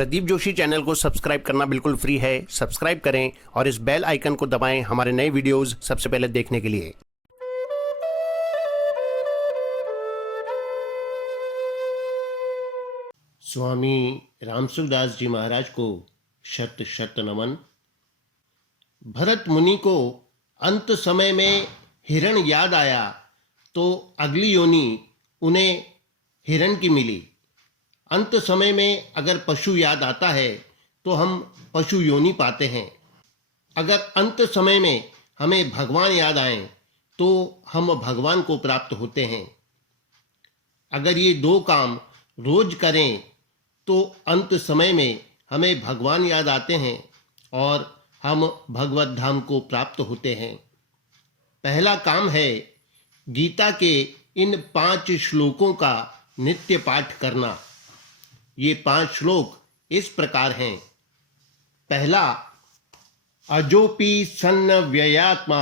Pradeep Joshi channel को subscribe करना बिल्कुल फ्री है। सब्सक्राइब करें और इस बेल आइकन को दबाएं हमारे नए वीडियोस सबसे पहले देखने के लिए। स्वामी रामसुखदास जी महाराज को शत शत नमन। भरत मुनि को अंत समय में हिरण याद आया तो अगली योनि उन्हें हिरण की मिली। अंत समय में अगर पशु याद आता है तो हम पशु योनि पाते हैं। अगर अंत समय में हमें भगवान याद आए तो हम भगवान को प्राप्त होते हैं। अगर ये दो काम रोज करें तो अंत समय में हमें भगवान याद आते हैं और हम भगवत धाम को प्राप्त होते हैं। पहला काम है गीता के इन 5 श्लोकों का नित्य पाठ करना। ये 5 श्लोक इस प्रकार हैं। पहला, अजोपि सन्न व्ययात्मा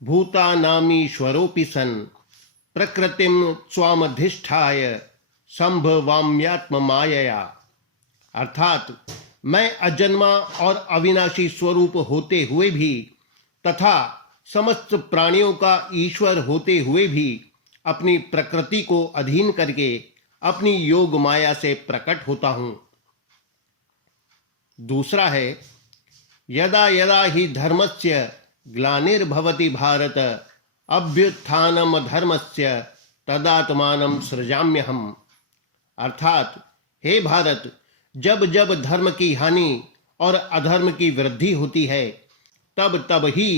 भूतानामीश्वरोऽपि सन् प्रकृतिं स्वामधिष्ठाय संभवाम्यात्म मायया। अर्थात मैं अजन्मा और अविनाशी स्वरूप होते हुए भी तथा समस्त प्राणियों का ईश्वर होते हुए भी अपनी प्रकृति को अधीन करके अपनी योग माया से प्रकट होता हूं। दूसरा है, यदा यदा ही धर्मस्य ग्लानिर्भवति भारत अभ्युत्थानम धर्मस्य तदात्मानं सृजाम्यहम्। अर्थात हे भारत, जब जब धर्म की हानि और अधर्म की वृद्धि होती है तब तब ही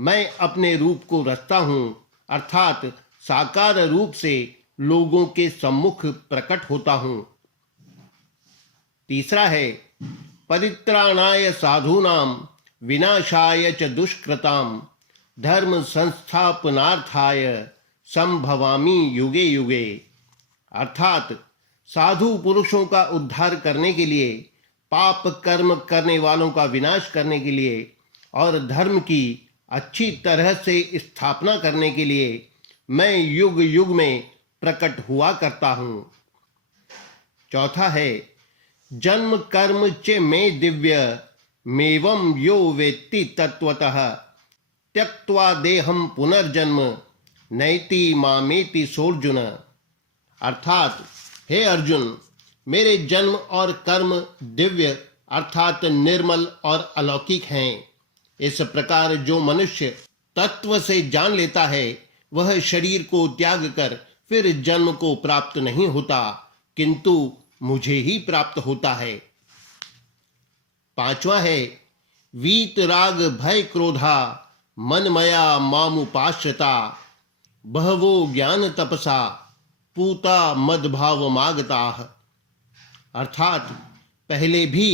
मैं अपने रूप को रचता हूं, अर्थात साकार रूप से लोगों के सम्मुख प्रकट होता हूं। तीसरा है, परित्राणाय साधूनां विनाशाय च दुष्कृतां धर्म संस्थापनार्थाय संभवामि युगे युगे। अर्थात साधु पुरुषों का उद्धार करने के लिए, पाप कर्म करने वालों का विनाश करने के लिए और धर्म की अच्छी तरह से स्थापना करने के लिए मैं युग युग में प्रकट हुआ करता हूं। चौथा है, जन्म कर्म च मे दिव्य मेवं यो वेत्ति तत्वतः त्यक्त्वा देहं पुनर्जन्म नैति मामेति सोर्जुन। अर्थात हे अर्जुन, मेरे जन्म और कर्म दिव्य अर्थात निर्मल और अलौकिक हैं। इस प्रकार जो मनुष्य तत्व से जान लेता है वह शरीर को त्याग कर फिर जन्म को प्राप्त नहीं होता किंतु मुझे ही प्राप्त होता है। पांचवा है, वीत राग भय क्रोधा मनमया मामुपाश्रिता बहवो ज्ञान तपसा पूता मदभाव मागताः। अर्थात पहले भी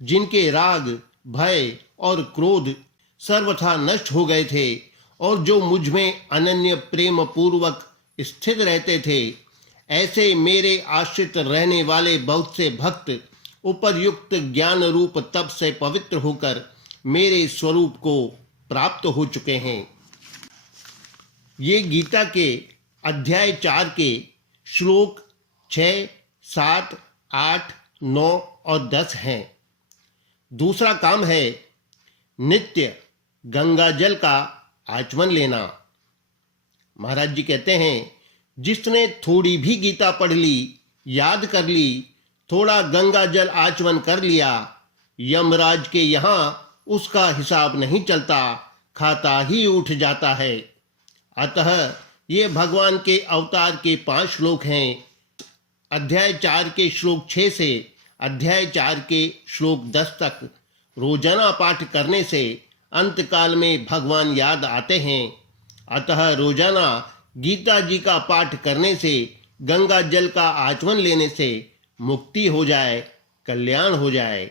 जिनके राग भय और क्रोध सर्वथा नष्ट हो गए थे और जो मुझ में अनन्य प्रेम पूर्वक स्थित रहते थे, ऐसे मेरे आश्रित रहने वाले बहुत से भक्त उपर्युक्त ज्ञान रूप तप से पवित्र होकर मेरे स्वरूप को प्राप्त हो चुके हैं। ये गीता के अध्याय 4 के श्लोक 6, 7, 8, 9 और 10 हैं। दूसरा काम है नित्य गंगा जल का आचमन लेना। महाराज जी कहते हैं, जिसने थोड़ी भी गीता पढ़ ली, याद कर ली, थोड़ा गंगा जल आचमन कर लिया, यमराज के यहाँ उसका हिसाब नहीं चलता, खाता ही उठ जाता है। अतः ये भगवान के अवतार के 5 श्लोक हैं। अध्याय 4 के श्लोक 6 से अध्याय 4 के श्लोक 10 तक रोजाना पाठ करने से अंतकाल में भगवान याद आते हैं। अतः रोजाना गीता जी का पाठ करने से, गंगा जल का आचमन लेने से मुक्ति हो जाए, कल्याण हो जाए।